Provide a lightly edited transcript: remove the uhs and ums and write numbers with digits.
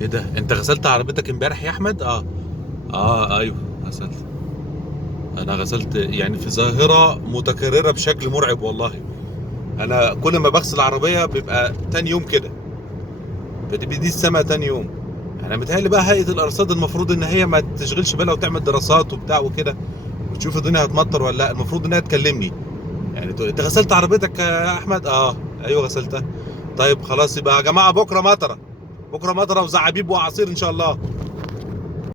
ايه ده؟ انت غسلت عربيتك امبارح يا احمد؟ اه. اه ايوه غسلت. انا غسلت يعني في ظاهرة متكررة بشكل مرعب والله. انا كل ما بغسل العربية بيبقى تاني يوم كده، دي السما تاني يوم. انا متهيألي بقى هيئة الارصاد المفروض ان هي ما تشغلش بالها وتعمل دراسات وبتاع وكده، وتشوف الدنيا هتمطر ولا لا. المفروض انها تكلمني، يعني تقول انت غسلت عربيتك يا احمد؟ اه ايوه غسلتها. طيب خلاص، يبقى يا جماعة بكرة مطرة، بكرة مطرة وزعابيب واعاصير ان شاء الله.